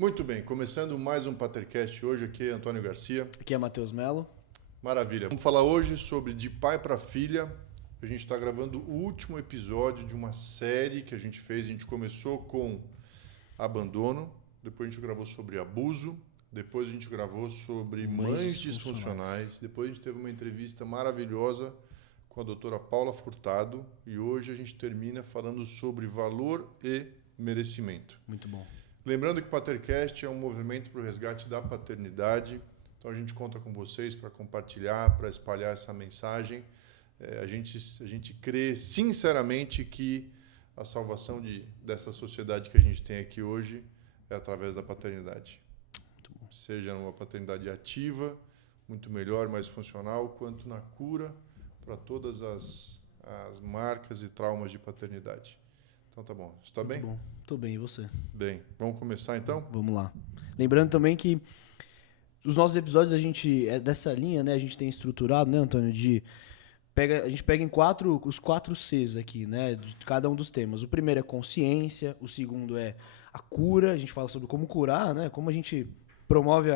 Muito bem, começando mais um Patercast hoje, aqui é Antônio Garcia. Aqui é Matheus Melo. Maravilha. Vamos falar hoje sobre de pai para filha. A gente está gravando o último episódio de uma série que a gente fez. A gente começou com abandono, depois a gente gravou sobre abuso, depois a gente gravou sobre mães disfuncionais, depois a gente teve uma entrevista maravilhosa com a doutora Paula Furtado e hoje a gente termina falando sobre valor e merecimento. Muito bom. Lembrando que o Patercast é um movimento para o resgate da paternidade, então a gente conta com vocês para compartilhar, para espalhar essa mensagem. A gente crê sinceramente que a salvação dessa sociedade que a gente tem aqui hoje é através da paternidade. Muito bom. Seja numa paternidade ativa, muito melhor, mais funcional, quanto na cura para todas as marcas e traumas de paternidade. Então tá bom. Está bem? Bom. Tô bem, e você? Bem. Vamos começar então? Vamos lá. Lembrando também que os nossos episódios, a gente é dessa linha, né? A gente tem estruturado, né, Antônio? A gente pega os 4 Cs aqui, né? De cada um dos temas. O primeiro é consciência, o segundo é a cura, a gente fala sobre como curar, né? Como a gente promove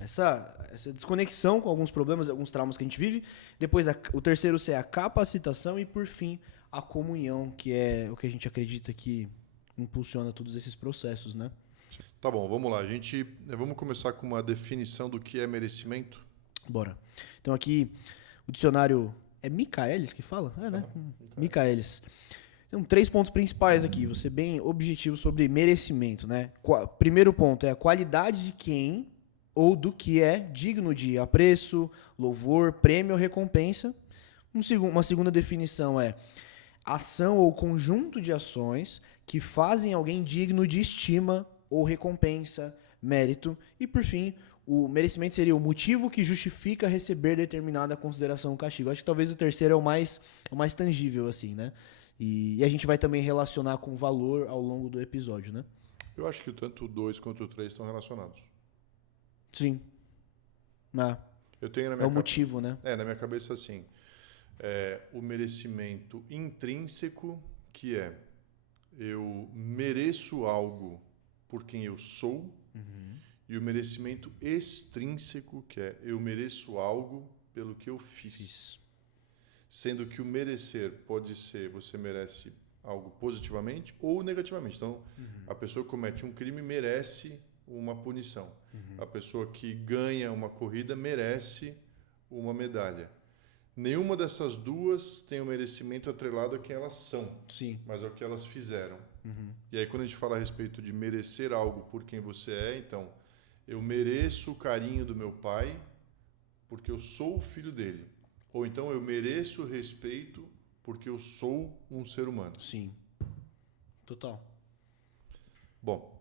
essa desconexão com alguns problemas, alguns traumas que a gente vive. Depois, o terceiro C é a capacitação e, por fim, a comunhão, que é o que a gente acredita que impulsiona todos esses processos, né? Tá bom, vamos lá. Vamos começar com uma definição do que é merecimento? Bora. Então aqui, o dicionário... É Michaelis que fala? É, né? Michaelis. Então, 3 pontos principais aqui. Vou ser bem objetivo sobre merecimento, né? Primeiro ponto é a qualidade de quem ou do que é digno de apreço, louvor, prêmio ou recompensa. Uma segunda definição é ação ou conjunto de ações que fazem alguém digno de estima ou recompensa, mérito. E, por fim, o merecimento seria o motivo que justifica receber determinada consideração ou castigo. Acho que talvez o terceiro é o mais tangível, assim, né? E a gente vai também relacionar com valor ao longo do episódio, né? Eu acho que tanto o 2 quanto o 3 estão relacionados. Sim. Eu tenho na minha o motivo, né? Na minha cabeça, assim, o merecimento intrínseco, que é eu mereço algo por quem eu sou, e o merecimento extrínseco, que é eu mereço algo pelo que eu fiz. Sendo que o merecer pode ser, você merece algo positivamente ou negativamente. Então, a pessoa que comete um crime merece uma punição. A pessoa que ganha uma corrida merece uma medalha. Nenhuma dessas duas tem o merecimento atrelado a quem elas são, Sim. mas ao que elas fizeram. E aí, quando a gente fala a respeito de merecer algo por quem você é, então, eu mereço o carinho do meu pai porque eu sou o filho dele. Ou então, eu mereço o respeito porque eu sou um ser humano. Sim. Total. Bom,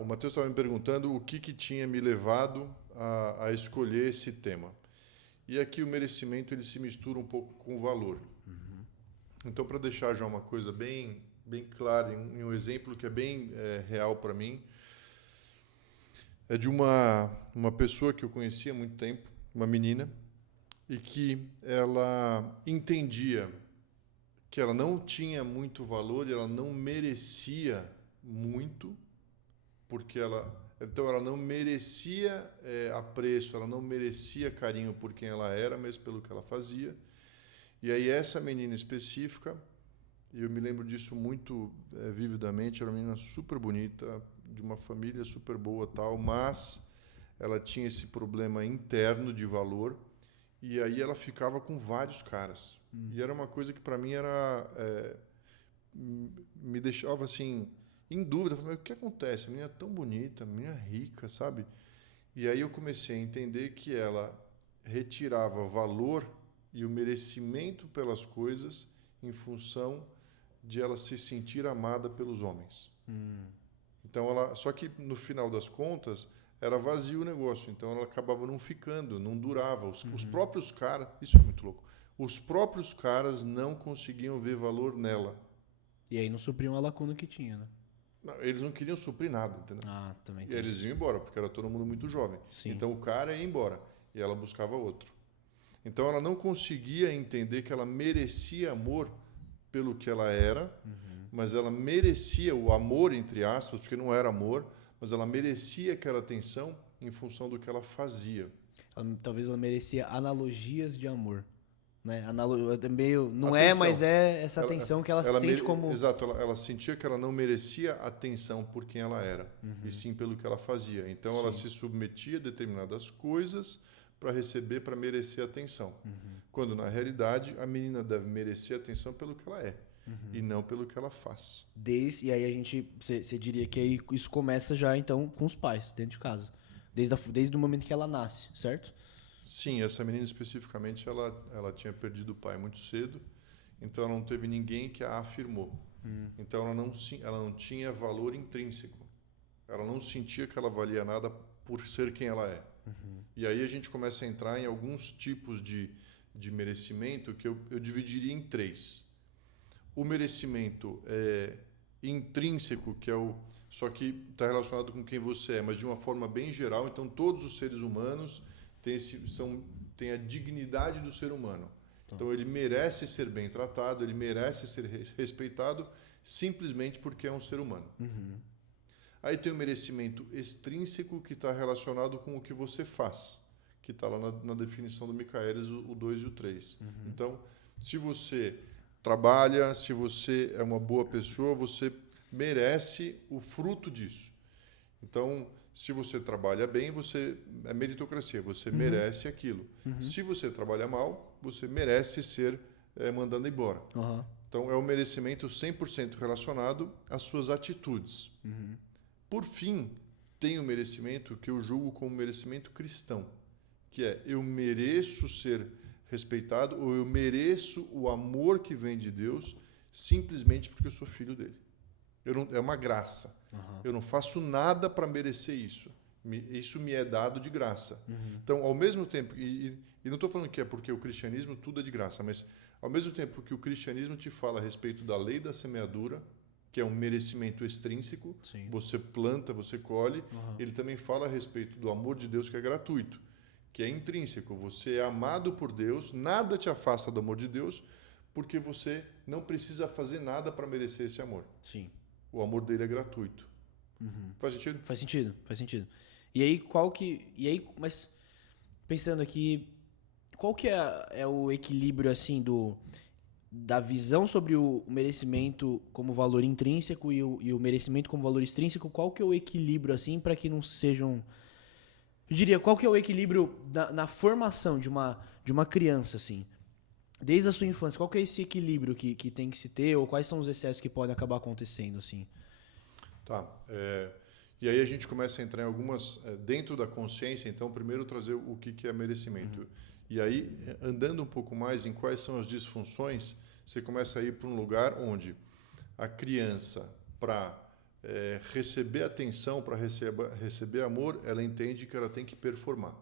o Matheus estava me perguntando o que tinha me levado a escolher esse tema. E aqui o merecimento ele se mistura um pouco com o valor. Então, para deixar já uma coisa bem clara, em um exemplo que é bem real para mim, é de uma pessoa que eu conhecia há muito tempo, uma menina, e que ela entendia que ela não tinha muito valor e ela não merecia muito, porque então ela não merecia apreço, ela não merecia carinho por quem ela era, mas pelo que ela fazia. E aí essa menina específica, e eu me lembro disso muito vividamente, era uma menina super bonita, de uma família super boa tal, mas ela tinha esse problema interno de valor, e aí ela ficava com vários caras. E era uma coisa que para mim me deixava assim em dúvida, falei, mas o que acontece? A menina é tão bonita, a menina é rica, sabe? E aí eu comecei a entender que ela retirava valor e o merecimento pelas coisas em função de ela se sentir amada pelos homens. Então só que no final das contas era vazio o negócio, então ela acabava não ficando, não durava. Os próprios caras, isso é muito louco, os próprios caras não conseguiam ver valor nela. E aí não supriam a lacuna que tinha, né? Não, eles não queriam suprir nada, entendeu? Também E tem eles isso. iam embora, porque era todo mundo muito jovem. Sim. Então o cara ia embora e ela buscava outro. Então ela não conseguia entender que ela merecia amor pelo que ela era, mas ela merecia o amor, entre aspas, porque não era amor, mas ela merecia aquela atenção em função do que ela fazia. Talvez ela merecia analogias de amor. Né? Meio, não Atenção. mas é essa atenção que ela sente como... Exato, ela sentia que ela não merecia atenção por quem ela era, e sim pelo que ela fazia. Então ela se submetia a determinadas coisas para receber, para merecer atenção. Quando na realidade a menina deve merecer atenção pelo que ela é, e não pelo que ela faz. E aí você diria que aí isso começa já então com os pais, dentro de casa. Desde o momento que ela nasce, certo? Sim, essa menina especificamente, ela tinha perdido o pai muito cedo, então ela não teve ninguém que a afirmou. Então ela não tinha valor intrínseco. Ela não sentia que ela valia nada por ser quem ela é. E aí a gente começa a entrar em alguns tipos de merecimento que eu dividiria em 3. O merecimento intrínseco, que é só que está relacionado com quem você é, mas de uma forma bem geral. Então todos os seres humanos tem a dignidade do ser humano. Então ele merece ser bem tratado, ele merece ser respeitado simplesmente porque é um ser humano. Aí tem o merecimento extrínseco, que está relacionado com o que você faz, que está lá na definição do Michaelis, o 2 e o 3. Então, se você trabalha, se você é uma boa pessoa, você merece o fruto disso. Então, se você trabalha bem, é meritocracia, você merece aquilo. Se você trabalha mal, você merece ser mandado embora. Então, é o merecimento 100% relacionado às suas atitudes. Por fim, tem o merecimento que eu julgo como merecimento cristão, que é eu mereço ser respeitado ou eu mereço o amor que vem de Deus simplesmente porque eu sou filho dele. É uma graça. Eu não faço nada para merecer isso. Isso me é dado de graça. Então, ao mesmo tempo, e não estou falando que é porque o cristianismo tudo é de graça, mas ao mesmo tempo que o cristianismo te fala a respeito da lei da semeadura, que é um merecimento extrínseco, você planta, você colhe, ele também fala a respeito do amor de Deus, que é gratuito, que é intrínseco. Você é amado por Deus, nada te afasta do amor de Deus, porque você não precisa fazer nada para merecer esse amor. Sim. O amor dele é gratuito. Faz sentido? Faz sentido. Mas pensando aqui, qual que é o equilíbrio assim da visão sobre o merecimento como valor intrínseco e o merecimento como valor extrínseco? Qual que é o equilíbrio assim para que não sejam... Eu diria, qual que é o equilíbrio na formação de uma criança assim? Desde a sua infância, qual que é esse equilíbrio que tem que se ter, ou quais são os excessos que podem acabar acontecendo assim? Tá. E aí a gente começa a entrar em algumas... dentro da consciência, então, primeiro trazer o que é merecimento. E aí, andando um pouco mais em quais são as disfunções, você começa a ir para um lugar onde a criança, para receber atenção, para receber amor, ela entende que ela tem que performar.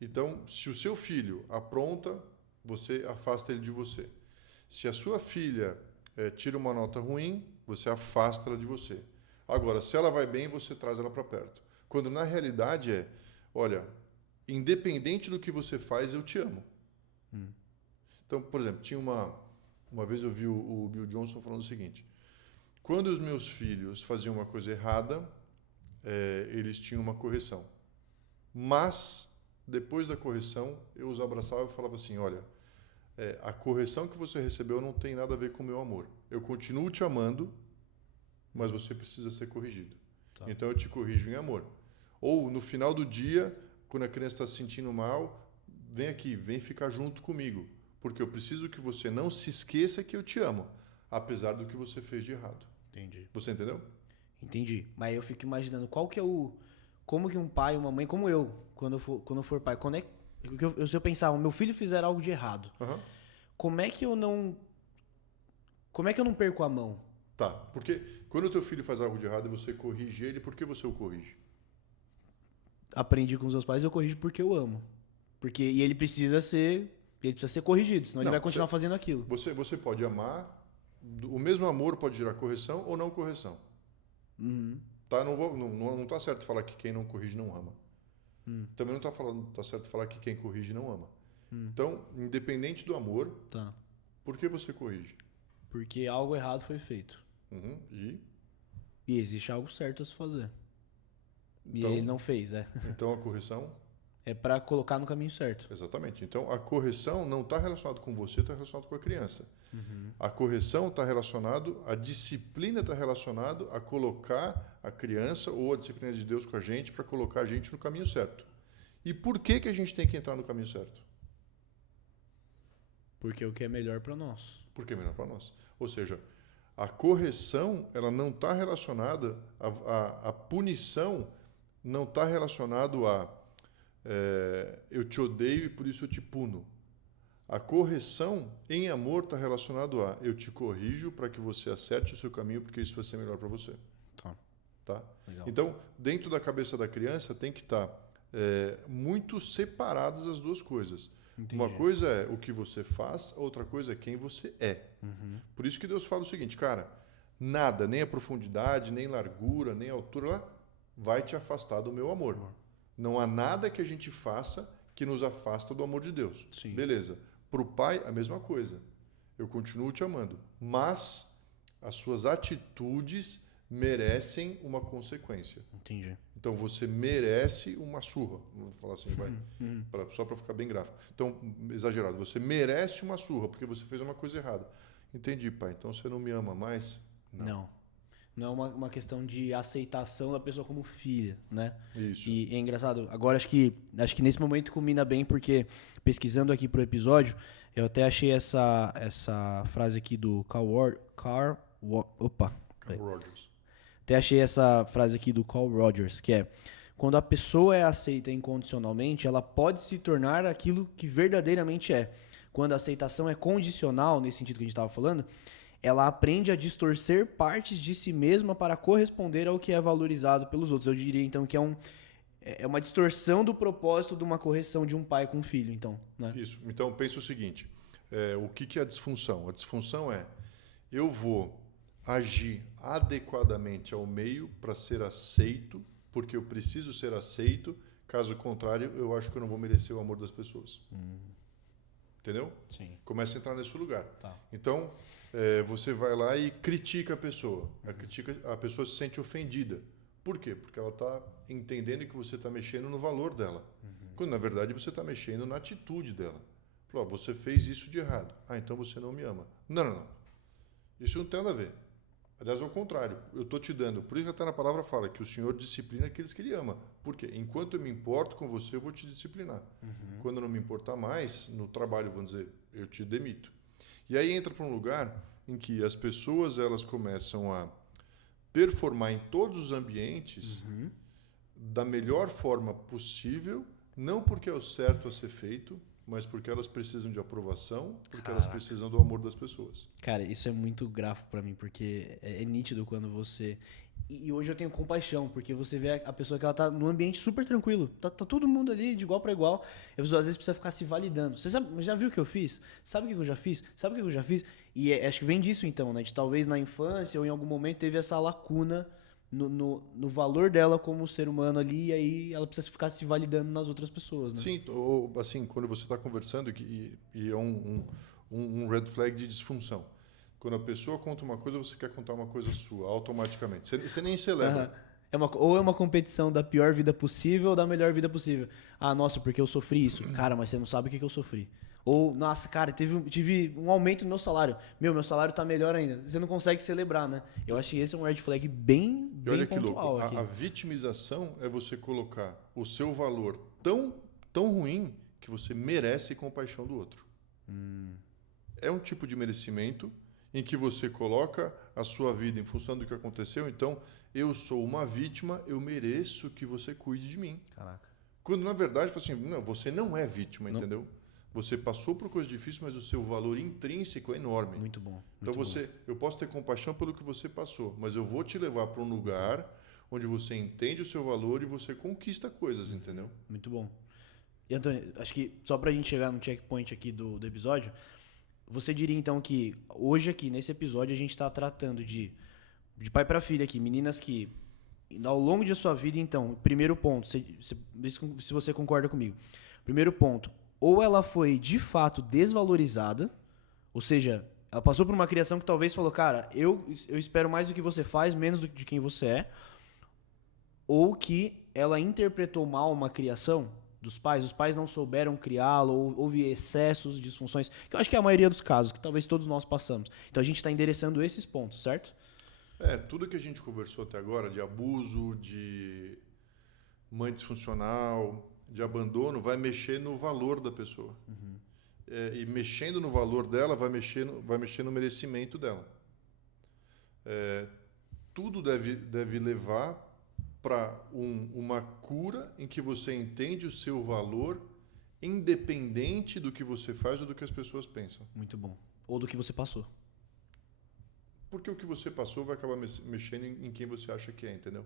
Então, se o seu filho apronta, você afasta ele de você. Se a sua filha tira uma nota ruim, você afasta ela de você. Agora, se ela vai bem, você traz ela para perto. Quando na realidade olha, independente do que você faz, eu te amo. Então, por exemplo, tinha uma vez eu vi o Bill Johnson falando o seguinte: quando os meus filhos faziam uma coisa errada, eles tinham uma correção. Mas, depois da correção, eu os abraçava e falava assim: olha, a correção que você recebeu não tem nada a ver com o meu amor. Eu continuo te amando, mas você precisa ser corrigido. Tá. Então eu te corrijo em amor. Ou no final do dia, quando a criança está se sentindo mal, vem aqui, vem ficar junto comigo, porque eu preciso que você não se esqueça que eu te amo, apesar do que você fez de errado. Entendi. Você entendeu? Entendi. Mas eu fico imaginando como que um pai, uma mãe, como eu, quando eu for pai, se eu pensar, o meu filho fizer algo de errado, como é que eu não perco a mão? Tá, porque quando o teu filho faz algo de errado e você corrige ele, por que você o corrige? Aprendi com os meus pais, eu corrijo porque eu amo. E ele precisa ser corrigido, senão ele vai continuar fazendo aquilo. Você pode amar, o mesmo amor pode gerar correção ou não correção. Tá? Não tá certo falar que quem não corrige não ama. Também não tá certo falar que quem corrige não ama. Então, independente do amor, por que você corrige? Porque algo errado foi feito. Uhum. E existe algo certo a se fazer. Então, e ele não fez, Então a correção... É para colocar no caminho certo. Exatamente. Então a correção não está relacionada com você, está relacionada com a criança. A correção está relacionado, a disciplina está relacionado a colocar a criança ou a disciplina de Deus com a gente para colocar a gente no caminho certo. E por que a gente tem que entrar no caminho certo? Porque o que é melhor para nós. Porque é melhor para nós. Ou seja, a correção ela não está relacionada, a punição não está relacionado a eu te odeio e por isso eu te puno. A correção em amor está relacionado a eu te corrijo para que você acerte o seu caminho porque isso vai ser melhor para você. Tá? Então, dentro da cabeça da criança tem que estar muito separadas as duas coisas. Entendi. Uma coisa é o que você faz, a outra coisa é quem você é. Por isso que Deus fala o seguinte, cara, nada, nem a profundidade, nem largura, nem altura, vai te afastar do meu amor. Não há nada que a gente faça que nos afasta do amor de Deus. Sim. Beleza. Para o pai, a mesma coisa. Eu continuo te amando. Mas as suas atitudes merecem uma consequência. Entendi. Então você merece uma surra. Vou falar assim, vai. Só para ficar bem gráfico. Então, exagerado. Você merece uma surra porque você fez uma coisa errada. Entendi, pai. Então você não me ama mais? Não. Não é uma questão de aceitação da pessoa como filha, né? Isso. E é engraçado. Agora, acho que nesse momento combina bem, porque pesquisando aqui pro episódio, eu até achei essa frase aqui do Carl Rogers. Até achei essa frase aqui do Carl Rogers, que é: quando a pessoa é aceita incondicionalmente, ela pode se tornar aquilo que verdadeiramente é. Quando a aceitação é condicional, nesse sentido que a gente estava falando, ela aprende a distorcer partes de si mesma para corresponder ao que é valorizado pelos outros. Eu diria, então, que é uma distorção do propósito de uma correção de um pai com um filho, então. Né? Isso. Então, pensa o seguinte. O que é a disfunção? A disfunção é eu vou agir adequadamente ao meio para ser aceito, porque eu preciso ser aceito. Caso contrário, eu acho que eu não vou merecer o amor das pessoas. Entendeu? Sim. Começa a entrar nesse lugar. Tá. Então, você vai lá e critica a pessoa. A pessoa se sente ofendida. Por quê? Porque ela está entendendo que você está mexendo no valor dela. Quando, na verdade, você está mexendo na atitude dela. Falou, você fez isso de errado. Então você não me ama. Não. Isso não tem nada a ver. Aliás, ao contrário. Eu estou te dando. Por isso que até na palavra fala que o Senhor disciplina aqueles que Ele ama. Por quê? Enquanto eu me importo com você, eu vou te disciplinar. Quando eu não me importar mais, no trabalho, vamos dizer, eu te demito. E aí entra para um lugar em que as pessoas elas começam a performar em todos os ambientes da melhor forma possível, não porque é o certo a ser feito, mas porque elas precisam de aprovação, porque elas precisam do amor das pessoas. Cara, isso é muito gráfico pra mim, porque é nítido quando você... E hoje eu tenho compaixão, porque você vê a pessoa que ela tá num ambiente super tranquilo. Tá todo mundo ali de igual para igual. E a pessoa às vezes precisa ficar se validando. Você já viu o que eu fiz? Sabe o que eu já fiz? Sabe o que eu já fiz? E acho que vem disso então, né? De talvez na infância ou em algum momento teve essa lacuna no valor dela como ser humano ali. E aí ela precisa ficar se validando nas outras pessoas, né? Sim, ou assim, quando você está conversando e é um red flag de disfunção. Quando a pessoa conta uma coisa, você quer contar uma coisa sua, automaticamente. Você nem celebra. Ou é uma competição da pior vida possível ou da melhor vida possível. Ah, nossa, porque eu sofri isso. Cara, mas você não sabe o que eu sofri. Ou, nossa, cara, tive um aumento no meu salário. Meu salário tá melhor ainda. Você não consegue celebrar, né? Eu acho que esse é um red flag bem olha pontual que louco. aqui. A vitimização é você colocar o seu valor tão ruim que você merece compaixão do outro. É um tipo de merecimento em que você coloca a sua vida em função do que aconteceu. Então, eu sou uma vítima, eu mereço que você cuide de mim. Caraca. Quando, na verdade, assim, não, você não é vítima, não. Entendeu? Você passou por coisas difíceis, mas o seu valor intrínseco é enorme. Muito bom. Então, eu posso ter compaixão pelo que você passou, mas eu vou te levar para um lugar onde você entende o seu valor e você conquista coisas, entendeu? Muito bom. E, Antônio, acho que só pra gente chegar no checkpoint aqui do episódio, você diria então que hoje aqui, nesse episódio, a gente está tratando de pai para filha aqui, meninas que ao longo de sua vida, então, primeiro ponto, se você concorda comigo, primeiro ponto, ou ela foi de fato desvalorizada, ou seja, Ela passou por uma criação que talvez falou, cara, eu espero mais do que você faz, menos do que de quem você é. Ou que ela interpretou mal uma criação dos pais, os pais não souberam criá-lo, ou houve excessos, disfunções, que eu acho que é a maioria dos casos, que talvez todos nós passamos. Então a gente está endereçando esses pontos, certo? Tudo que a gente conversou até agora, de abuso, de mãe disfuncional, de abandono, vai mexer no valor da pessoa. E mexendo no valor dela, vai mexer no merecimento dela. Tudo deve levar para uma cura em que você entende o seu valor, independente do que você faz ou do que as pessoas pensam. Muito bom. Ou do que você passou. Porque o que você passou vai acabar mexendo em quem você acha que é, entendeu?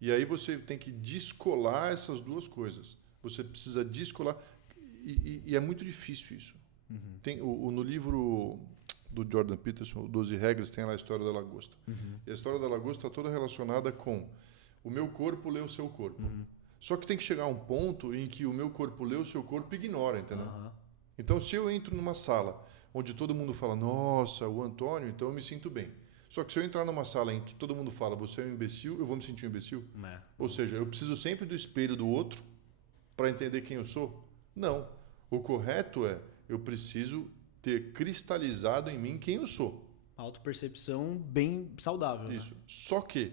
E aí você tem que descolar essas duas coisas. Você precisa descolar. E é muito difícil isso. Tem, no livro do Jordan Peterson, o 12 Regras, tem lá a história da lagosta. E a história da lagosta está toda relacionada com o meu corpo lê o seu corpo. Só que tem que chegar a um ponto em que o meu corpo lê o seu corpo e ignora, entendeu? Então, se eu entro numa sala onde todo mundo fala, nossa, o Antônio, então eu me sinto bem. Só que se eu entrar numa sala em que todo mundo fala, você é um imbecil, eu vou me sentir um imbecil? Ou seja, eu preciso sempre do espelho do outro para entender quem eu sou? Não. O correto é, eu preciso ter cristalizado em mim quem eu sou. Autopercepção bem saudável. Isso. Né? Só que,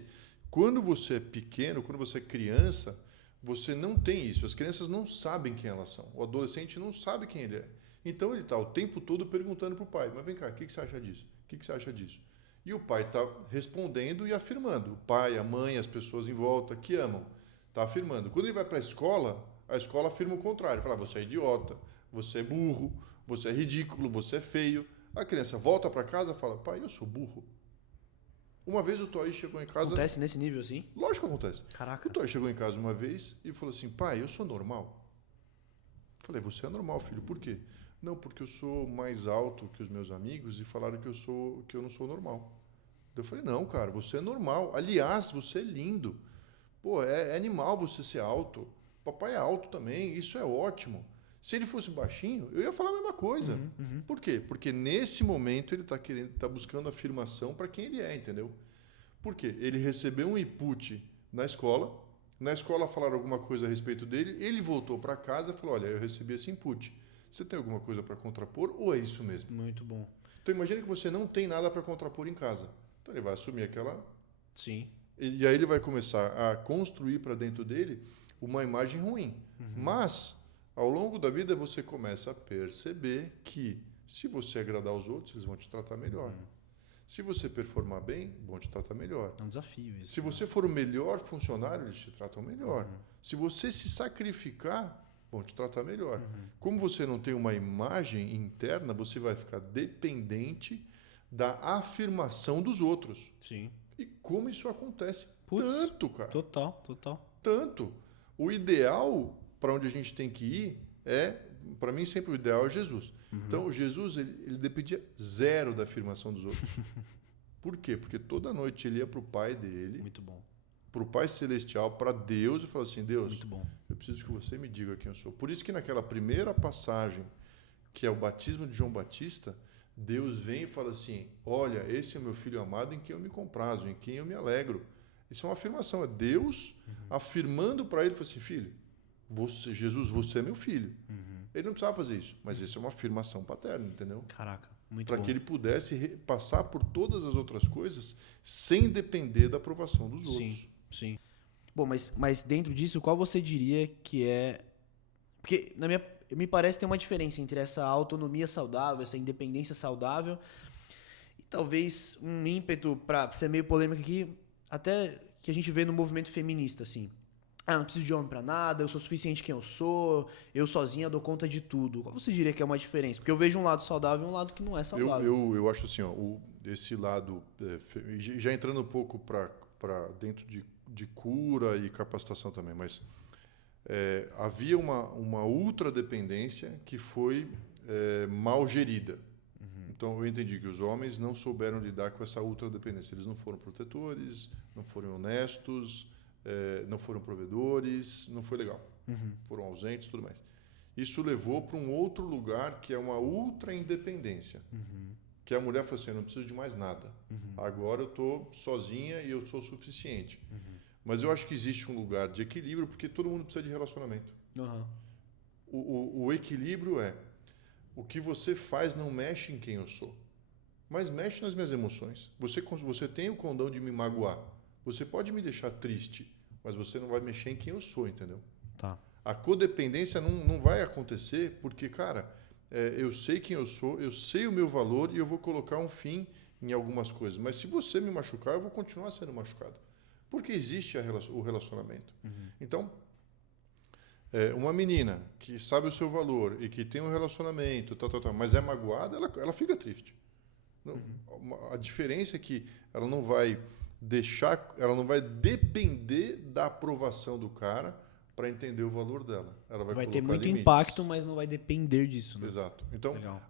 quando você é pequeno, quando você é criança, você não tem isso. As crianças não sabem quem elas são. O adolescente não sabe quem ele é. Então ele está o tempo todo perguntando para o pai, mas vem cá, o que você acha disso? O que você acha disso? E o pai está respondendo e afirmando. O pai, a mãe, as pessoas em volta que amam, está afirmando. Quando ele vai para a escola afirma o contrário. Fala, você é idiota, você é burro, você é ridículo, você é feio. A criança volta para casa e fala, pai, eu sou burro. Uma vez o Toy chegou em casa... Acontece nesse nível assim? Lógico que acontece. Caraca. O Toy chegou em casa uma vez e falou assim, pai, eu sou normal? Falei, você é normal, filho, por quê? Não, porque eu sou mais alto que os meus amigos e falaram que eu não sou normal. Eu falei, não, cara, você é normal. Aliás, você é lindo. Pô, é animal você ser alto. Papai é alto também, isso é ótimo. Se ele fosse baixinho, eu ia falar a mesma coisa. Por quê? Porque nesse momento ele está buscando afirmação para quem ele é, entendeu? Por quê? Ele recebeu um input na escola falaram alguma coisa a respeito dele, ele voltou para casa e falou, olha, eu recebi esse input. Você tem alguma coisa para contrapor ou é isso mesmo? Muito bom. Então imagina que você não tem nada para contrapor em casa. Então ele vai assumir aquela... Sim. E aí ele vai começar a construir para dentro dele uma imagem ruim. Mas, ao longo da vida, você começa a perceber que se você agradar os outros, eles vão te tratar melhor. Se você performar bem, vão te tratar melhor. É um desafio isso. Se você for o melhor funcionário, eles te tratam melhor. Se você se sacrificar, vão te tratar melhor. Como você não tem uma imagem interna, você vai ficar dependente da afirmação dos outros. Sim. E como isso acontece? Putz, tanto, cara. Total. Tanto. O ideal para onde a gente tem que ir para mim sempre o ideal é Jesus. Então Jesus ele dependia zero da afirmação dos outros. Por quê? Porque toda noite ele ia para o pai dele, Muito bom. para o Pai Celestial, para Deus e falava assim, Deus, Muito bom. eu preciso que você me diga quem eu sou. Por isso que naquela primeira passagem, que é o batismo de João Batista, Deus vem e fala assim, olha, esse é o meu filho amado em quem eu me comprazo, em quem eu me alegro. Isso é uma afirmação, é Deus afirmando para ele, assim, filho, Jesus, você é meu filho. Ele não precisava fazer isso, mas isso é uma afirmação paterna, entendeu? Caraca, muito Para bom. que ele pudesse passar por todas as outras coisas sem depender da aprovação dos outros. Sim. Bom, mas dentro disso, qual você diria que é... Porque me parece ter uma diferença entre essa autonomia saudável, essa independência saudável e talvez um ímpeto, para ser meio polêmico aqui, até que a gente vê no movimento feminista, assim. Ah, não preciso de homem pra nada, eu sou suficiente quem eu sou, eu sozinha dou conta de tudo. Qual você diria que é uma diferença? Porque eu vejo um lado saudável e um lado que não é saudável. Eu acho assim, ó, esse lado, já entrando um pouco para dentro de cura e capacitação também, mas havia uma ultradependência que foi mal gerida. Então eu entendi que os homens não souberam lidar com essa ultradependência. Eles não foram protetores, não foram honestos, não foram provedores, não foi legal. Foram ausentes e tudo mais. Isso levou para um outro lugar que é uma ultra independência. que a mulher fala assim, eu não preciso de mais nada. Agora eu estou sozinha e eu sou o suficiente. Mas eu acho que existe um lugar de equilíbrio porque todo mundo precisa de relacionamento. Aham. O equilíbrio é o que você faz não mexe em quem eu sou, mas mexe nas minhas emoções. Você tem o condão de me magoar. Você pode me deixar triste, mas você não vai mexer em quem eu sou, entendeu? Tá. A codependência não vai acontecer porque, cara, eu sei quem eu sou, eu sei o meu valor e eu vou colocar um fim em algumas coisas. Mas se você me machucar, eu vou continuar sendo machucado. Porque existe o relacionamento. Então, uma menina que sabe o seu valor e que tem um relacionamento, mas é magoada, ela fica triste. Não, a diferença é que ela não vai depender da aprovação do cara para entender o valor dela. Ela vai ter colocar muito limites. impacto, mas não vai depender disso, né? Exato. Então, Legal.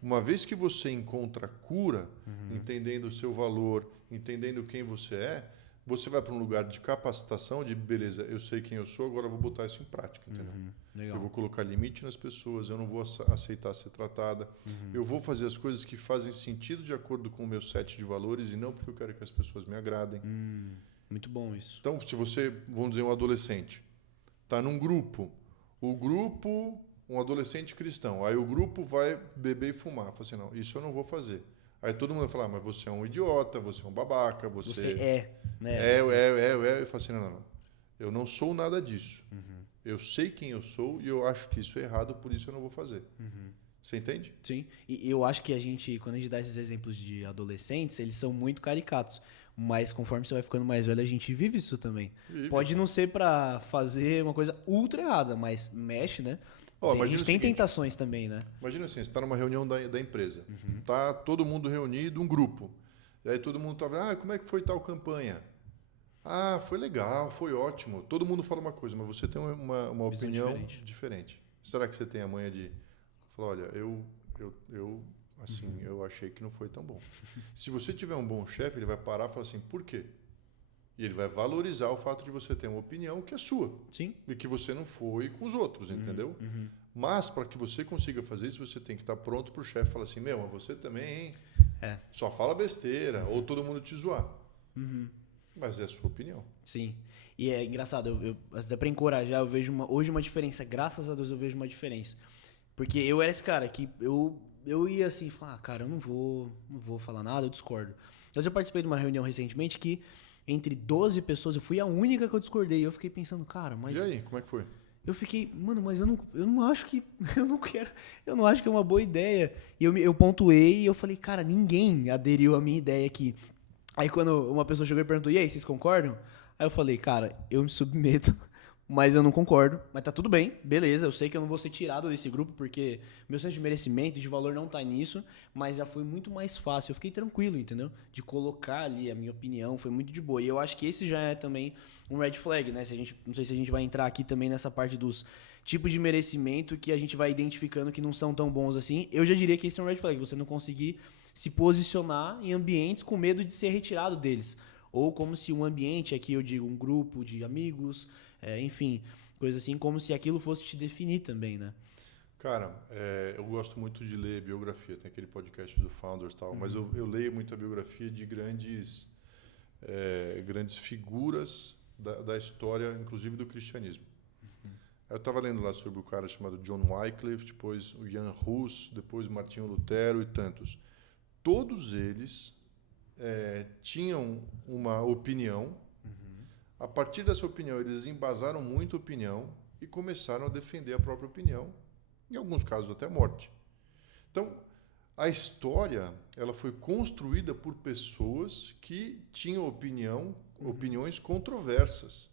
uma vez que você encontra cura, entendendo o seu valor, entendendo quem você é, você vai para um lugar de capacitação, de beleza, eu sei quem eu sou, agora eu vou botar isso em prática, entendeu? Legal. Eu vou colocar limite nas pessoas, eu não vou aceitar ser tratada, eu vou fazer as coisas que fazem sentido de acordo com o meu set de valores e não porque eu quero que as pessoas me agradem. Muito bom isso. Então, se você, vamos dizer, um adolescente, está num grupo, um adolescente cristão, aí o grupo vai beber e fumar, fala assim, não, isso eu não vou fazer. Aí todo mundo vai falar, mas você é um idiota, você é um babaca, você né? Eu falo assim, não. Eu não sou nada disso. Eu sei quem eu sou e eu acho que isso é errado, por isso eu não vou fazer. Você entende? Sim. E eu acho que quando a gente dá esses exemplos de adolescentes, eles são muito caricatos. Mas conforme você vai ficando mais velho, a gente vive isso também. Pode não ser pra fazer uma coisa ultra errada, mas mexe, né? A gente tem tentações também, né? Imagina assim, você está numa reunião da empresa. Tá todo mundo reunido, um grupo. E aí todo mundo tá vendo, como é que foi tal campanha? Foi legal, foi ótimo. Todo mundo fala uma coisa, mas você tem uma opinião diferente. Será que você tem a manha de falar, olha, eu achei que não foi tão bom. Se você tiver um bom chefe, ele vai parar e falar assim, por quê? E ele vai valorizar o fato de você ter uma opinião que é sua. Sim. E que você não foi com os outros, entendeu? Mas, para que você consiga fazer isso, você tem que estar pronto para o chefe falar assim, mas você também, hein? Só fala besteira, ou todo mundo te zoar. Mas é a sua opinião. Sim. E é engraçado, até para encorajar, eu vejo hoje uma diferença. Graças a Deus eu vejo uma diferença. Porque eu era esse cara que eu ia assim, falar, cara, eu não vou falar nada, eu discordo. Mas eu participei de uma reunião recentemente que entre 12 pessoas, eu fui a única que eu discordei. Eu fiquei pensando, cara, mas... E aí, como é que foi? Eu fiquei, mano, mas eu não acho que... Eu não acho que é uma boa ideia. E eu pontuei e eu falei, cara, ninguém aderiu à minha ideia aqui. Aí quando uma pessoa chegou e perguntou, e aí, vocês concordam? Aí eu falei, cara, eu me submeto, mas eu não concordo. Mas tá tudo bem, beleza, eu sei que eu não vou ser tirado desse grupo, porque meu senso de merecimento e de valor não tá nisso, mas já foi muito mais fácil, eu fiquei tranquilo, entendeu? De colocar ali a minha opinião, foi muito de boa. E eu acho que esse já é também um red flag, né? Não sei se a gente vai entrar aqui também nessa parte dos tipos de merecimento que a gente vai identificando que não são tão bons assim. Eu já diria que esse é um red flag, você não conseguir se posicionar em ambientes com medo de ser retirado deles. Ou como se um ambiente, aqui eu digo um grupo de amigos, enfim, coisa assim, como se aquilo fosse te definir também, né? Cara, eu gosto muito de ler biografia, tem aquele podcast do Founders e tal, mas eu leio muito a biografia de grandes figuras da história, inclusive do cristianismo. Eu estava lendo lá sobre o cara chamado John Wycliffe, depois o Jan Hus, depois o Martinho Lutero e tantos. Todos eles tinham uma opinião. A partir dessa opinião, eles embasaram muito a opinião e começaram a defender a própria opinião, em alguns casos até a morte. Então, a história ela foi construída por pessoas que tinham opiniões controversas.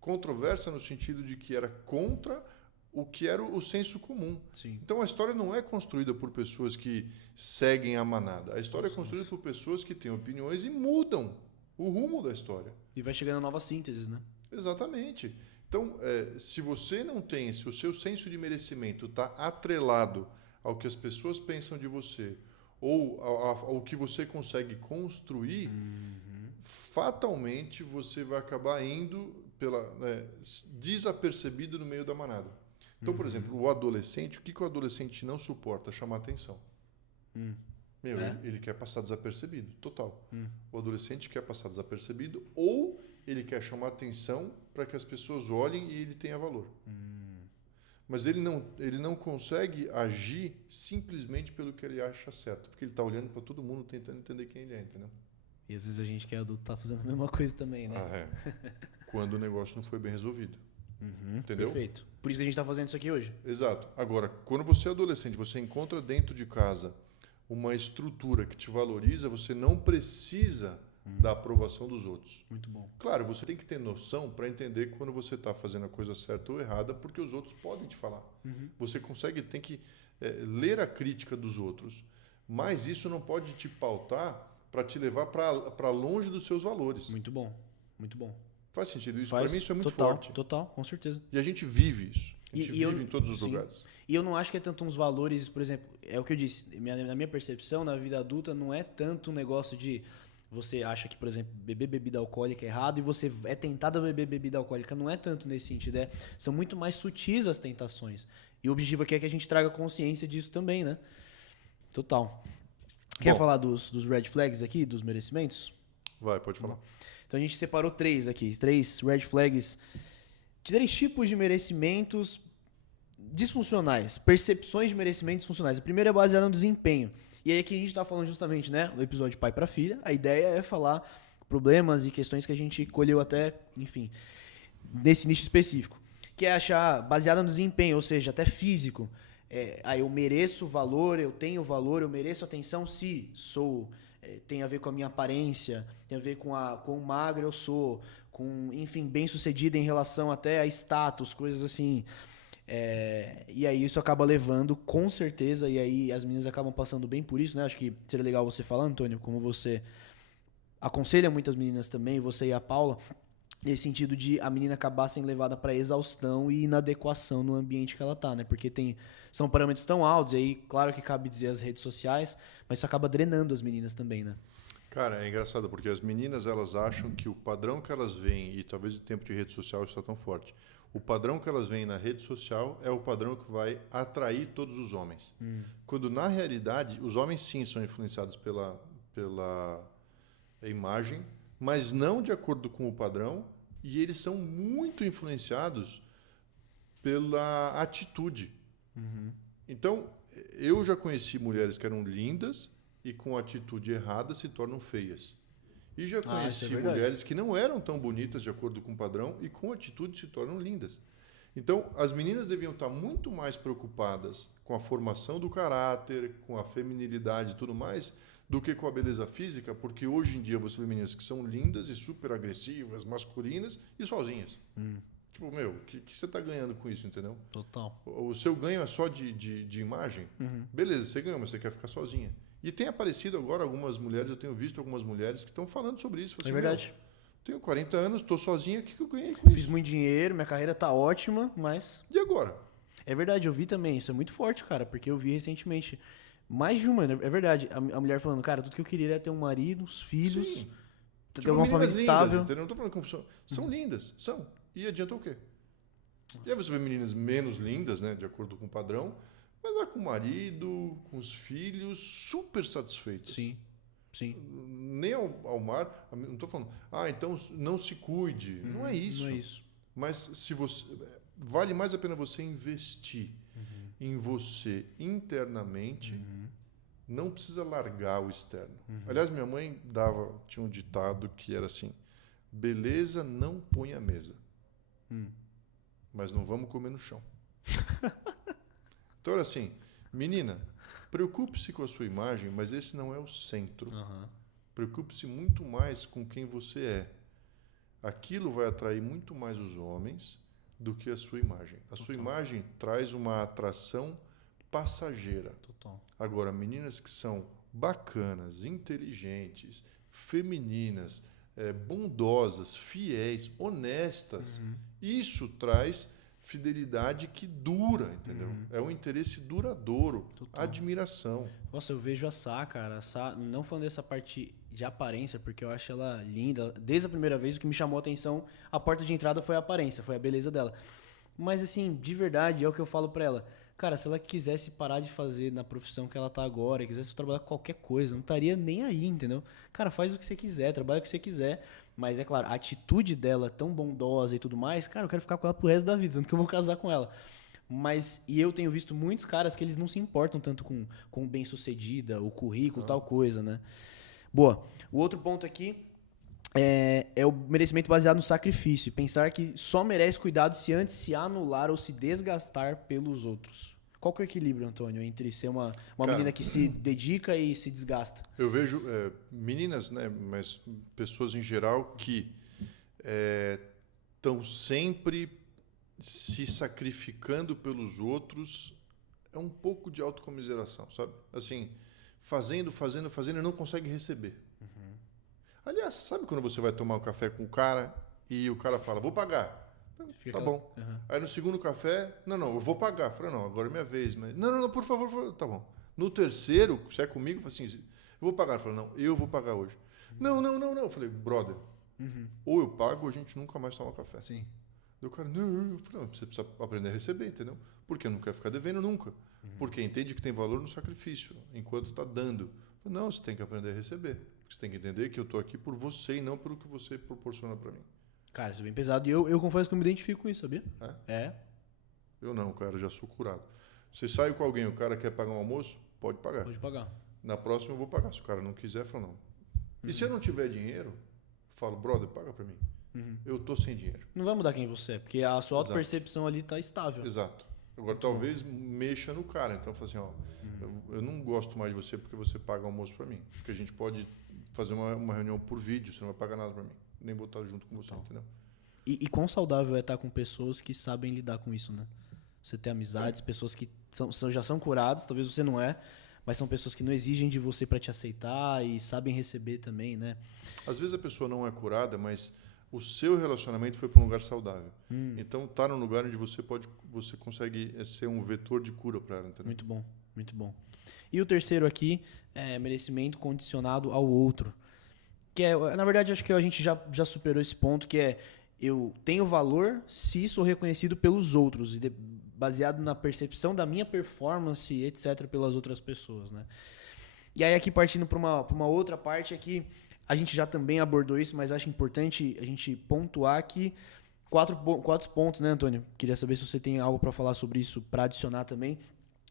Controversa no sentido de que era contra o que era o senso comum. Sim. Então a história não é construída por pessoas que seguem a manada. A história é construída por pessoas que têm opiniões e mudam o rumo da história. E vai chegando a novas sínteses, né? Exatamente. Então, se você não tem, se o seu senso de merecimento está atrelado ao que as pessoas pensam de você ou ao que você consegue construir, fatalmente você vai acabar indo desapercebido no meio da manada. Então, por exemplo, o adolescente, o que o adolescente não suporta? Chamar atenção. Meu, ele quer passar desapercebido, total. O adolescente quer passar desapercebido ou ele quer chamar atenção para que as pessoas olhem e ele tenha valor. Mas ele não consegue agir simplesmente pelo que ele acha certo, porque ele está olhando para todo mundo tentando entender quem ele é, entendeu? E às vezes a gente que é adulto tá fazendo a mesma coisa também, né? Quando o negócio não foi bem resolvido. Entendeu? Perfeito. Por isso que a gente tá fazendo isso aqui hoje. Exato. Agora, quando você é adolescente, você encontra dentro de casa uma estrutura que te valoriza, você não precisa da aprovação dos outros. Muito bom. Claro, você tem que ter noção para entender quando você está fazendo a coisa certa ou errada, porque os outros podem te falar. Você tem que ler a crítica dos outros, mas isso não pode te pautar para te levar para longe dos seus valores. Muito bom. Muito bom. Faz sentido isso? Para mim isso é muito total, forte. Total, com certeza. E a gente vive isso. A gente vive em todos os sim. lugares. E eu não acho que é tanto uns valores, por exemplo, é o que eu disse, na minha percepção, na vida adulta, não é tanto um negócio de você acha que, por exemplo, beber bebida alcoólica é errado e você é tentado a beber bebida alcoólica. Não é tanto nesse sentido. São muito mais sutis as tentações. E o objetivo aqui é que a gente traga consciência disso também, né? Total. Quer falar dos red flags aqui, dos merecimentos? Vai, pode falar. Então a gente separou 3 aqui. 3 red flags. 3 tipos de merecimentos disfuncionais. Percepções de merecimentos disfuncionais. A primeira é baseada no desempenho. E aí aqui a gente está falando justamente, né, no episódio pai para filha. A ideia é falar problemas e questões que a gente colheu até, enfim, nesse nicho específico. Que é achar baseada no desempenho, ou seja, até físico. Eu mereço valor, eu tenho valor, eu mereço atenção se sou. Tem a ver com a minha aparência, tem a ver com quão magro eu sou, com, enfim, bem sucedido em relação até a status, coisas assim. E aí isso acaba levando, com certeza, e aí as meninas acabam passando bem por isso, né? Acho que seria legal você falar, Antônio, como você aconselha muitas meninas também, você e a Paula, nesse sentido de a menina acabar sendo levada para exaustão e inadequação no ambiente que ela tá, né? Porque são parâmetros tão altos, e aí, claro que cabe dizer as redes sociais, mas isso acaba drenando as meninas também, né? Cara, é engraçado, porque as meninas, elas acham que o padrão que elas veem, e talvez o tempo de rede social está tão forte, o padrão que elas veem na rede social é o padrão que vai atrair todos os homens. Quando, na realidade, os homens, sim, são influenciados pela imagem, mas não de acordo com o padrão, e eles são muito influenciados pela atitude. Então, eu já conheci mulheres que eram lindas e com atitude errada se tornam feias. E já conheci mulheres que não eram tão bonitas de acordo com o padrão e com atitude se tornam lindas. Então, as meninas deviam estar muito mais preocupadas com a formação do caráter, com a feminilidade e tudo mais, do que com a beleza física, porque hoje em dia você vê meninas que são lindas e super agressivas, masculinas e sozinhas. Tipo, meu, o que você está ganhando com isso, entendeu? Total. O seu ganho é só de imagem? Beleza, você ganha, mas você quer ficar sozinha. E tem aparecido agora algumas mulheres, eu tenho visto algumas mulheres que estão falando sobre isso. Assim, verdade. Tenho 40 anos, estou sozinha, o que eu ganhei com isso? Fiz muito dinheiro, minha carreira tá ótima, mas... E agora? É verdade, eu vi também, isso é muito forte, cara, porque eu vi recentemente mais de uma, né? É verdade, a mulher falando, cara, tudo que eu queria era ter um marido, os filhos, ter tipo, uma família estável. Lindas, não tô falando que são lindas, são. E adianta o quê? E aí você vê meninas menos lindas, né, de acordo com o padrão, mas lá com o marido, com os filhos, super satisfeitos. Sim. Nem ao mar, não estou falando, então não se cuide. Não é isso. Não é isso. Mas se você vale mais a pena você investir em você internamente, não precisa largar o externo. Aliás, minha mãe tinha um ditado que era assim: beleza não põe a mesa, mas não vamos comer no chão. Então era assim, menina, preocupe-se com a sua imagem, mas esse não é o centro. Preocupe-se muito mais com quem você é. Aquilo vai atrair muito mais os homens do que a sua imagem. A sua imagem traz uma atração passageira. Total. Agora, meninas que são bacanas, inteligentes, femininas, bondosas, fiéis, honestas, isso traz fidelidade que dura, entendeu? É um interesse duradouro, admiração. Nossa, eu vejo a Sá, cara. A Sá, não falando dessa parte de aparência, porque eu acho ela linda. Desde a primeira vez, o que me chamou a atenção, a porta de entrada foi a aparência, foi a beleza dela. Mas, assim, de verdade, é o que eu falo pra ela. Cara, se ela quisesse parar de fazer na profissão que ela tá agora, quisesse trabalhar com qualquer coisa, não estaria nem aí, entendeu? Cara, faz o que você quiser, trabalha o que você quiser. Mas é claro, a atitude dela é tão bondosa e tudo mais, cara, eu quero ficar com ela pro resto da vida, tanto que eu vou casar com ela. Mas, e eu tenho visto muitos caras que eles não se importam tanto com bem-sucedida, o currículo, tal coisa, né? Boa. O outro ponto aqui é o merecimento baseado no sacrifício. Pensar que só merece cuidado se antes se anular ou se desgastar pelos outros. Qual que é o equilíbrio, Antônio, entre ser uma Cara, menina que se dedica e se desgasta? Eu vejo meninas, né, mas pessoas em geral que estão sempre se sacrificando pelos outros. É um pouco de autocomiseração, sabe? Assim, fazendo e não consegue receber. Aliás, sabe quando você vai tomar um café com o cara e o cara fala, vou pagar? Tá bom. Aí no segundo café, não, eu vou pagar. Falei, não, agora é minha vez. Mas, não, por favor, tá bom. No terceiro, se é comigo, eu falei assim, eu vou pagar. Eu falei, não, eu vou pagar hoje. Não. Eu falei, brother, ou eu pago ou a gente nunca mais toma café. Sim. Daí o cara, não. Eu falei, não, você precisa aprender a receber, entendeu? Porque não quer ficar devendo nunca. Porque entende que tem valor no sacrifício, enquanto está dando. Eu falei, não, você tem que aprender a receber. Você tem que entender que eu estou aqui por você e não pelo que você proporciona para mim. Cara, isso é bem pesado. E eu confesso que eu me identifico com isso, sabia? É. Eu não, cara, eu já sou curado. Você sai com alguém, o cara quer pagar um almoço, pode pagar. Pode pagar. Na próxima eu vou pagar. Se o cara não quiser, fala não. E se eu não tiver dinheiro, eu falo, brother, paga para mim. Eu tô sem dinheiro. Não vai mudar quem você é, porque a sua autopercepção ali tá estável. Exato. Agora, talvez mexa no cara. Então, fala assim, ó, eu não gosto mais de você porque você paga almoço para mim. Porque a gente pode fazer uma reunião por vídeo, você não vai pagar nada para mim. Nem vou estar junto com você, entendeu? E quão saudável é estar com pessoas que sabem lidar com isso, né? Você ter amizades, pessoas que já são curadas, talvez você não é, mas são pessoas que não exigem de você para te aceitar e sabem receber também, né? Às vezes a pessoa não é curada, mas o seu relacionamento foi para um lugar saudável. Então, tá num lugar onde você consegue ser um vetor de cura para ela, entendeu? Muito bom, muito bom. E o terceiro aqui é merecimento condicionado ao outro. Que é, na verdade, acho que a gente já superou esse ponto, que é eu tenho valor se sou reconhecido pelos outros, e baseado na percepção da minha performance, etc., pelas outras pessoas, né? E aí aqui partindo para uma outra parte aqui, a gente já também abordou isso, mas acho importante a gente pontuar aqui quatro pontos, né, Antônio? Queria saber se você tem algo para falar sobre isso, para adicionar também,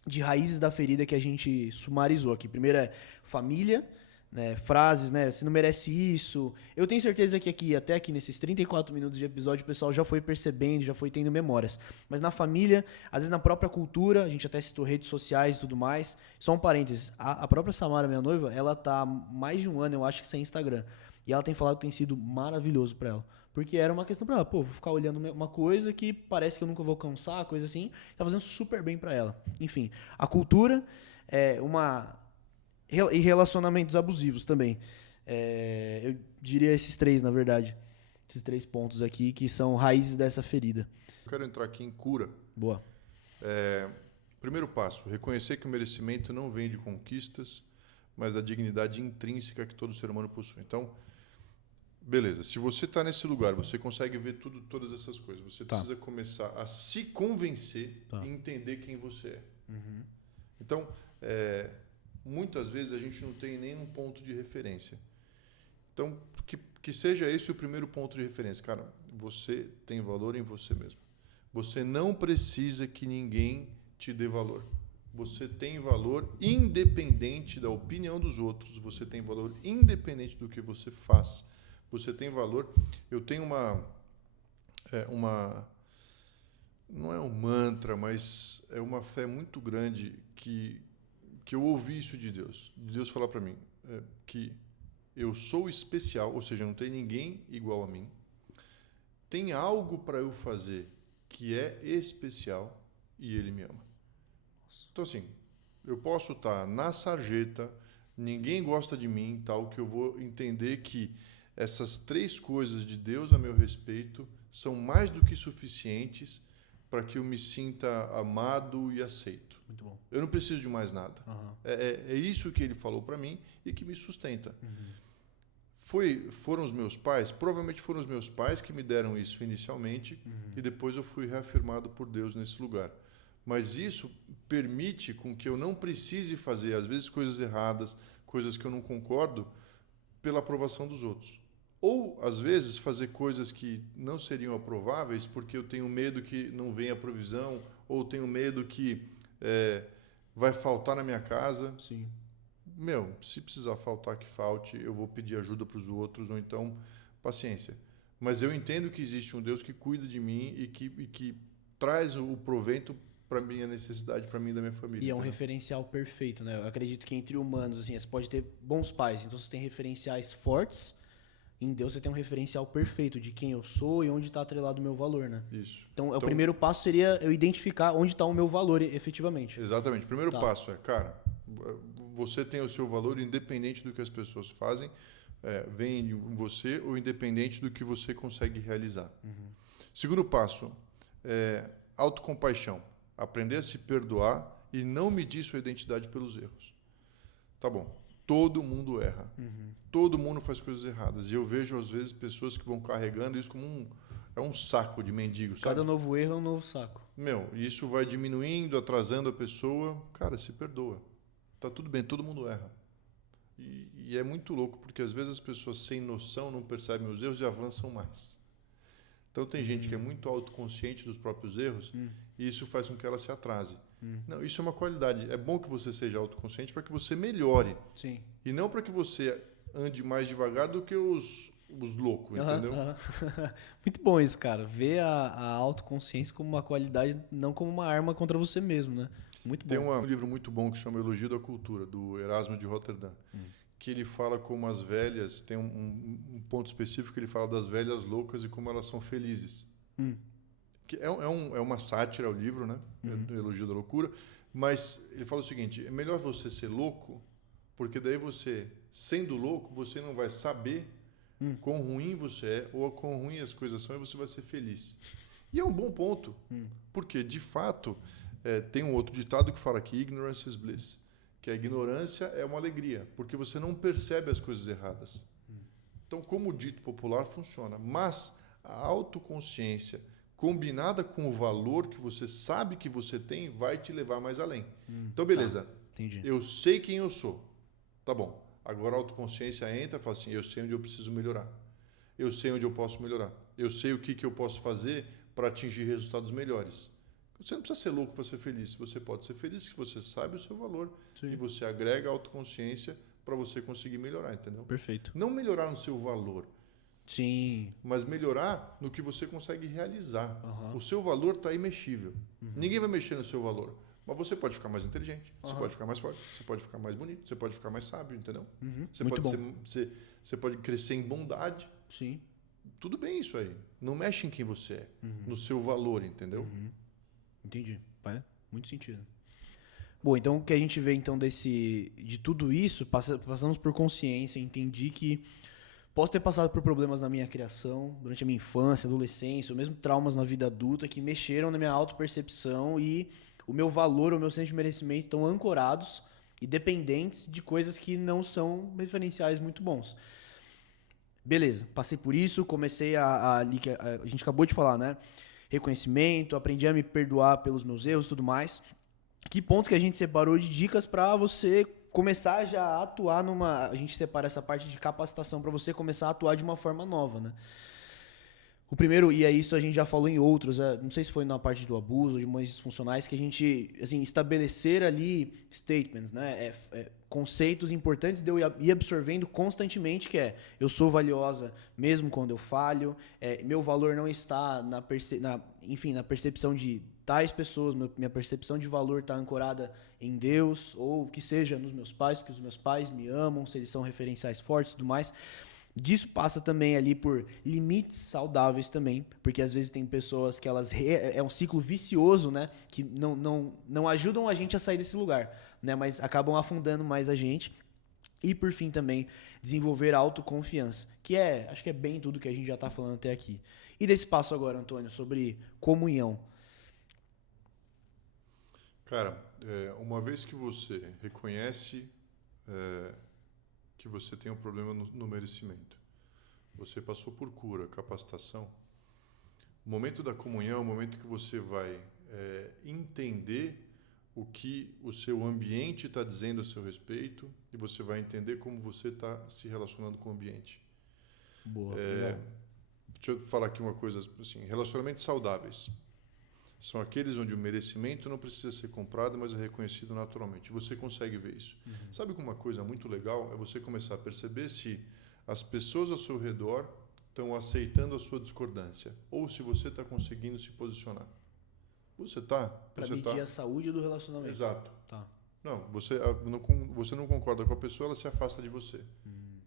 de raízes da ferida que a gente sumarizou aqui. Primeiro é família, né, frases, né? Você não merece isso. Eu tenho certeza que até aqui nesses 34 minutos de episódio, o pessoal já foi percebendo, já foi tendo memórias. Mas na família, às vezes na própria cultura, a gente até citou redes sociais e tudo mais. Só um parênteses, a própria Samara, minha noiva, ela tá há mais de um ano, eu acho que sem Instagram. E ela tem falado que tem sido maravilhoso pra ela. Porque era uma questão pra ela, pô, vou ficar olhando uma coisa que parece que eu nunca vou cansar, coisa assim. Tá fazendo super bem pra ela. Enfim, a cultura é e relacionamentos abusivos também. Eu diria esses três, na verdade. Esses 3 pontos aqui que são raízes dessa ferida. Eu quero entrar aqui em cura. Boa. Primeiro passo, reconhecer que o merecimento não vem de conquistas, mas da dignidade intrínseca que todo ser humano possui. Então, beleza, se você está nesse lugar, você consegue ver todas essas coisas. Você precisa começar a se convencer e entender quem você é. Então, muitas vezes a gente não tem nenhum ponto de referência. Então, que seja esse o primeiro ponto de referência. Cara, você tem valor em você mesmo. Você não precisa que ninguém te dê valor. Você tem valor independente da opinião dos outros. Você tem valor independente do que você faz. Você tem valor. Eu tenho não é um mantra, mas é uma fé muito grande que eu ouvi isso de Deus. Deus falar para mim que eu sou especial, ou seja, não tem ninguém igual a mim. Tem algo para eu fazer que é especial e Ele me ama. Então, assim, eu posso estar na sarjeta, ninguém gosta de mim, tal, que eu vou entender que essas 3 coisas de Deus a meu respeito são mais do que suficientes para que eu me sinta amado e aceito. Muito bom. Eu não preciso de mais nada. É isso que Ele falou para mim e que me sustenta. Foram os meus pais? Provavelmente foram os meus pais que me deram isso inicialmente e depois eu fui reafirmado por Deus nesse lugar. Mas isso permite com que eu não precise fazer, às vezes, coisas erradas, coisas que eu não concordo, pela aprovação dos outros. Ou, às vezes, fazer coisas que não seriam aprováveis porque eu tenho medo que não venha a provisão, ou tenho medo que vai faltar na minha casa. Sim. Se precisar faltar, que falte, eu vou pedir ajuda para os outros, ou então, paciência. Mas eu entendo que existe um Deus que cuida de mim e que traz o provento para minha necessidade, para mim e da minha família. E é um entendeu? referencial perfeito, né? Eu acredito que entre humanos, assim, você pode ter bons pais, então você tem referenciais fortes. Em Deus você tem um referencial perfeito de quem eu sou e onde está atrelado o meu valor, né? Isso. Então, o primeiro passo seria eu identificar onde está o meu valor efetivamente. Exatamente. O primeiro Tá. passo é, cara, você tem o seu valor independente do que as pessoas fazem, vem em você ou independente do que você consegue realizar. Segundo passo, autocompaixão. Aprender a se perdoar e não medir sua identidade pelos erros. Tá bom. Todo mundo erra. Todo mundo faz coisas erradas. E eu vejo, às vezes, pessoas que vão carregando isso como um saco de mendigo, sabe? Cada novo erro é um novo saco. Isso vai diminuindo, atrasando a pessoa. Cara, se perdoa. Tá tudo bem, todo mundo erra. E é muito louco, porque às vezes as pessoas sem noção não percebem os erros e avançam mais. Então tem gente que é muito autoconsciente dos próprios erros e isso faz com que ela se atrase. Não, isso é uma qualidade. É bom que você seja autoconsciente para que você melhore. Sim. E não para que você ande mais devagar do que os loucos, entendeu? Muito bom isso, cara. Ver a autoconsciência como uma qualidade, não como uma arma contra você mesmo, né? Muito bom. Tem um livro muito bom que chama Elogio da Cultura, do Erasmo de Roterdã, que ele fala como as velhas, tem um ponto específico que ele fala das velhas loucas e como elas são felizes. Que é uma sátira ao livro, né? Do Elogio da Loucura, mas ele fala o seguinte, é melhor você ser louco, porque daí você, sendo louco, você não vai saber quão ruim você é ou quão ruim as coisas são e você vai ser feliz. E é um bom ponto, porque, de fato, tem um outro ditado que fala que ignorance is bliss, que a ignorância é uma alegria, porque você não percebe as coisas erradas. Então, como o dito popular, funciona. Mas a autoconsciência, combinada com o valor que você sabe que você tem, vai te levar mais além. Então, beleza. Tá, entendi. Eu sei quem eu sou. Tá bom. Agora a autoconsciência entra e fala assim, eu sei onde eu preciso melhorar. Eu sei onde eu posso melhorar. Eu sei o que eu posso fazer para atingir resultados melhores. Você não precisa ser louco para ser feliz. Você pode ser feliz se você sabe o seu valor. Sim. E você agrega a autoconsciência para você conseguir melhorar, entendeu? Perfeito. Não melhorar no seu valor, Sim. mas melhorar no que você consegue realizar. Aham. O seu valor está imexível. Ninguém vai mexer no seu valor. Mas você pode ficar mais inteligente, você pode ficar mais forte, você pode ficar mais bonito, você pode ficar mais sábio, entendeu? Você Muito pode bom. você pode crescer em bondade. Sim. Tudo bem isso aí. Não mexe em quem você é, no seu valor, entendeu? Entendi. Faz muito sentido. Bom, então o que a gente vê então de tudo isso, passamos por consciência, entendi que posso ter passado por problemas na minha criação, durante a minha infância, adolescência, ou mesmo traumas na vida adulta que mexeram na minha autopercepção e o meu valor, o meu senso de merecimento estão ancorados e dependentes de coisas que não são referenciais muito bons. Beleza, passei por isso, comecei a gente acabou de falar, né? Reconhecimento, aprendi a me perdoar pelos meus erros e tudo mais. Que pontos que a gente separou de dicas para você começar já a atuar a gente separa essa parte de capacitação para você começar a atuar de uma forma nova, né? O primeiro, e é isso a gente já falou em outros, não sei se foi na parte do abuso ou de mães disfuncionais, que a gente, assim, estabelecer ali statements, né? Conceitos importantes de eu ir absorvendo constantemente, que eu sou valiosa mesmo quando eu falho, meu valor não está na percepção de tais pessoas, minha percepção de valor está ancorada em Deus, ou que seja nos meus pais, porque os meus pais me amam, se eles são referenciais fortes e tudo mais. Disso passa também ali por limites saudáveis também, porque às vezes tem pessoas que é um ciclo vicioso, né, que não ajudam a gente a sair desse lugar, né, mas acabam afundando mais a gente. E por fim também desenvolver a autoconfiança, que acho que é bem tudo que a gente já está falando até aqui. E desse passo agora, Antônio, sobre comunhão. Cara, uma vez que você reconhece que você tem um problema no merecimento, você passou por cura, capacitação, o momento da comunhão é o momento que você vai entender o que o seu ambiente está dizendo a seu respeito e você vai entender como você está se relacionando com o ambiente. Boa, legal. Deixa eu falar aqui uma coisa assim, relacionamentos saudáveis são aqueles onde o merecimento não precisa ser comprado, mas é reconhecido naturalmente. Você consegue ver isso. Sabe que uma coisa muito legal é você começar a perceber se as pessoas ao seu redor estão aceitando a sua discordância ou se você está conseguindo se posicionar. Você está? Para medir a saúde do relacionamento. Exato. Tá. Não, você não concorda com a pessoa, ela se afasta de você.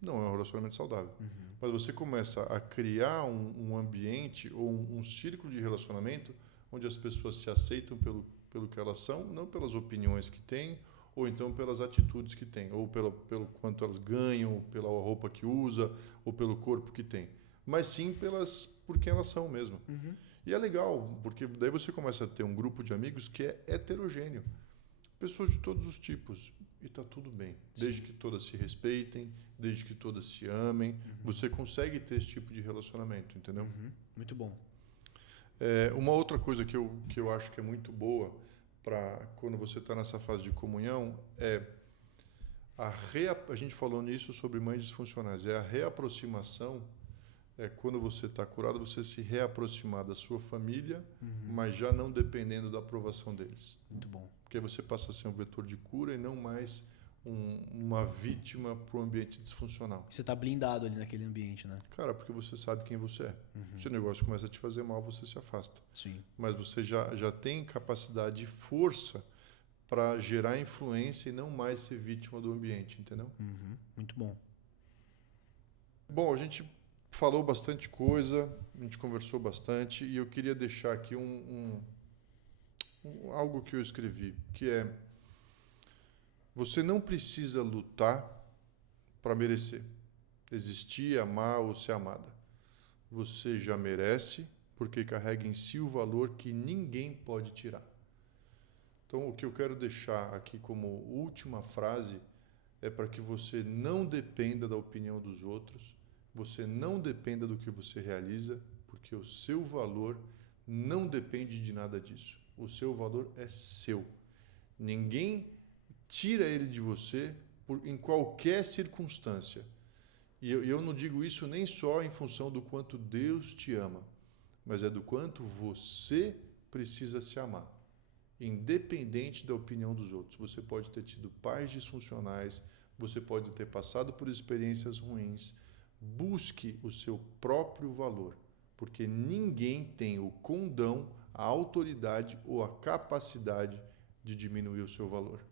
Não é um relacionamento saudável. Mas você começa a criar um ambiente ou um círculo de relacionamento onde as pessoas se aceitam pelo que elas são, não pelas opiniões que têm, ou então pelas atitudes que têm, ou pelo quanto elas ganham, ou pela roupa que usa, ou pelo corpo que tem. Mas sim por quem elas são mesmo. E é legal, porque daí você começa a ter um grupo de amigos que é heterogêneo. Pessoas de todos os tipos. E está tudo bem. Sim. Desde que todas se respeitem, desde que todas se amem. Você consegue ter esse tipo de relacionamento, entendeu? Muito bom. Uma outra coisa que eu acho que é muito boa para quando você está nessa fase de comunhão é a gente falou nisso sobre mães disfuncionais. É a reaproximação. Quando você está curado, você se reaproximar da sua família, mas já não dependendo da aprovação deles. Muito bom. Porque você passa a ser um vetor de cura e não mais uma vítima para o ambiente disfuncional. Você está blindado ali naquele ambiente, né? Cara, porque você sabe quem você é. Se o negócio começa a te fazer mal, você se afasta. Sim. Mas você já tem capacidade e força para gerar influência e não mais ser vítima do ambiente, entendeu? Muito bom. Bom, a gente falou bastante coisa, a gente conversou bastante e eu queria deixar aqui algo que eu escrevi, que é: você não precisa lutar para merecer, existir, amar ou ser amada. Você já merece porque carrega em si o valor que ninguém pode tirar. Então, o que eu quero deixar aqui como última frase é para que você não dependa da opinião dos outros, você não dependa do que você realiza, porque o seu valor não depende de nada disso. O seu valor é seu. Ninguém tira ele de você em qualquer circunstância. E eu não digo isso nem só em função do quanto Deus te ama, mas é do quanto você precisa se amar. Independente da opinião dos outros. Você pode ter tido pais disfuncionais, você pode ter passado por experiências ruins. Busque o seu próprio valor, porque ninguém tem o condão, a autoridade ou a capacidade de diminuir o seu valor.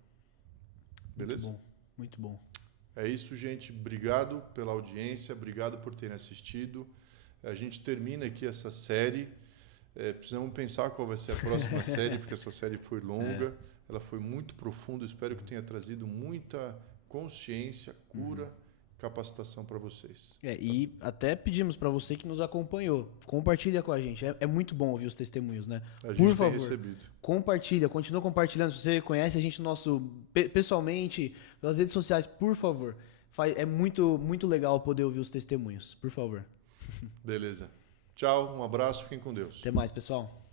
Beleza? Muito bom, muito bom. É isso, gente. Obrigado pela audiência, obrigado por terem assistido. A gente termina aqui essa série. Precisamos pensar qual vai ser a próxima série, porque essa série foi longa, ela foi muito profunda. Espero que tenha trazido muita consciência, cura, capacitação para vocês. E até pedimos para você que nos acompanhou, compartilha com a gente. É muito bom ouvir os testemunhos, né? A gente Por tem favor, recebido. Compartilha, continua compartilhando. Se você conhece a gente pessoalmente, pelas redes sociais, por favor. É muito, muito legal poder ouvir os testemunhos. Por favor. Beleza. Tchau, um abraço, fiquem com Deus. Até mais, pessoal.